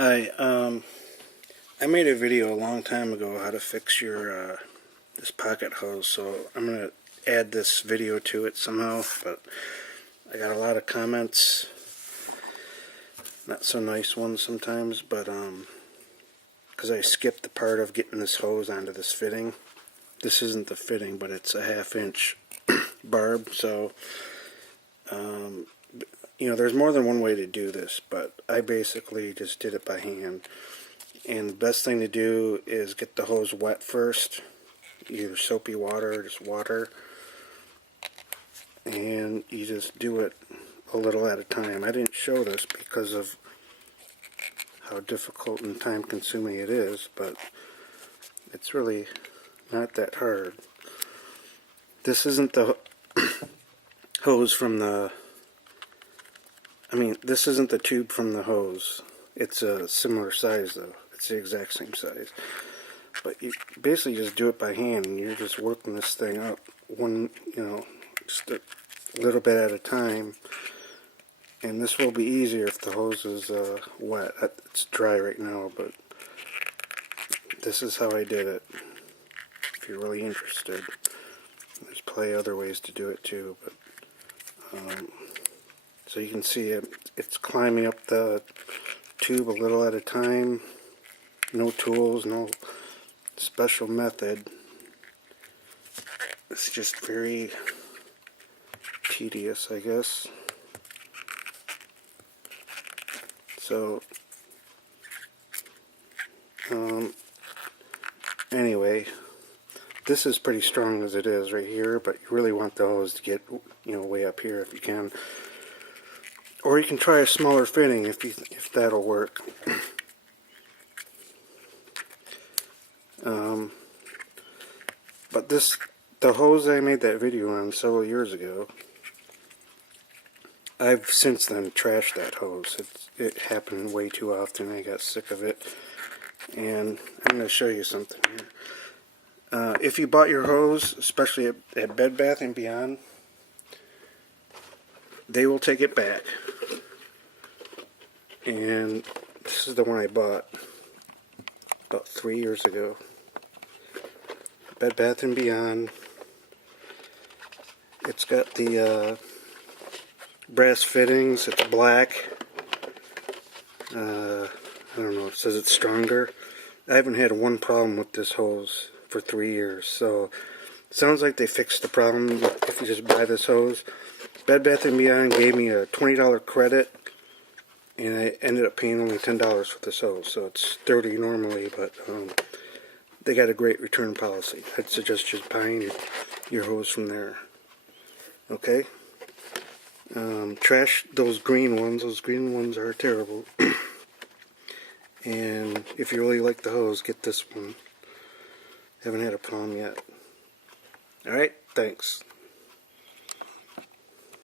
Hi, I made a video a long time ago how to fix your this pocket hose, so I'm going to add this video to it somehow, but I got a lot of comments, not so nice ones sometimes, but because I skipped the part of getting this hose onto this fitting. This isn't the fitting, but it's a 1/2 inch barb, so you know, there's more than one way to do this, but I basically just did it by hand. And the best thing to do is get the hose wet first, either soapy water or just water, and you just do it a little at a time. I didn't show this because of how difficult and time consuming it is, but it's really not that hard. This isn't the hose from the, this isn't the tube from the hose. It's a similar size though. It's the exact same size. But you basically just do it by hand, and you're just working this thing up just a little bit at a time. And this will be easier if the hose is wet. It's dry right now, but this is how I did it. If you're really interested, there's plenty other ways to do it too. But so you can see it's climbing up the tube a little at a time. No tools, no special method. It's just very tedious, I guess. So anyway, this is pretty strong as it is right here, but you really want the hose to get way up here if you can. Or you can try a smaller fitting if that'll work. But the hose I made that video on several years ago, I've since then trashed that hose. It happened way too often. I got sick of it. And I'm going to show you something here. If you bought your hose, especially at Bed Bath & Beyond, they will take it back. And this is the one I bought about 3 years ago. Bed Bath & Beyond. It's got the brass fittings. It's black. I don't know. It says it's stronger. I haven't had one problem with this hose for 3 years. So it sounds like they fixed the problem if you just buy this hose. Bed Bath & Beyond gave me a $20 credit, and I ended up paying only $10 for this hose. So it's $30 normally, but they got a great return policy. I'd suggest just buying your hose from there. Okay? Trash those green ones. Those green ones are terrible. And if you really like the hose, get this one. Haven't had a problem yet. Alright, thanks.